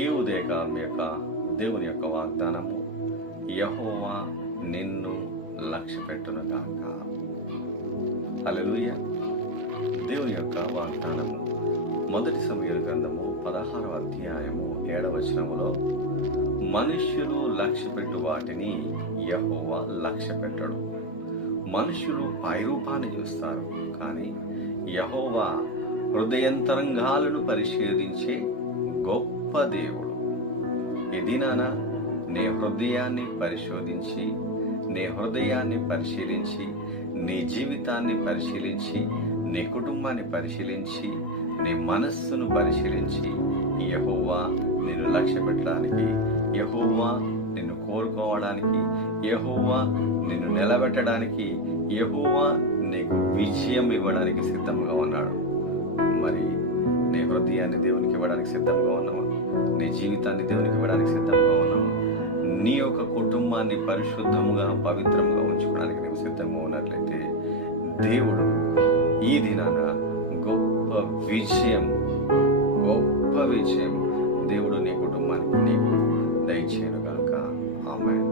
ఈ ఉదయకాలం యొక్క దేవుని యొక్క వాగ్దానము, యెహోవా నిన్ను లక్ష్యపెట్టును గాక. హల్లెలూయా. దేవుని యొక్క వాగ్దానము మొదటి సమూయేలు గ్రంథము 16వ అధ్యాయము 7వ వచనములో, మనుష్యులు లక్ష్యపెట్టు వాటిని యెహోవా లక్ష్యపెట్టడు. మనుషులు పైరూపాన్ని చూస్తారు, కానీ యెహోవా హృదయంతరంగాలను పరిశోధించే గొప్ప దేవుడు. ఈ దినాన నీ హృదయాన్ని పరిశోధించి, నీ హృదయాన్ని పరిశీలించి, నీ జీవితాన్ని పరిశీలించి, నీ కుటుంబాన్ని పరిశీలించి, నీ మనస్సును పరిశీలించి, యెహోవా నిన్ను లక్ష్య పెట్టడానికి, యెహోవా నిన్ను కోరుకోవడానికి, యెహోవా నిన్ను నిలబెట్టడానికి, యెహోవా నీకు విజయం ఇవ్వడానికి సిద్ధంగా ఉన్నాడు. మరి నీ హృదయాన్ని దేవునికి ఇవ్వడానికి సిద్ధంగా ఉన్నావా? నీ జీవితాన్ని దేవునికి ఇవ్వడానికి సిద్ధంగా ఉన్నావా? నీ యొక్క కుటుంబాన్ని పరిశుద్ధముగా పవిత్రంగా ఉంచుకోవడానికి నీవు సిద్ధంగా ఉన్నట్లయితే, దేవుడు ఈ దినాన గొప్ప విజయం దేవుడు నీ కుటుంబానికి నీకు దయచేయును గాక. ఆమేన్.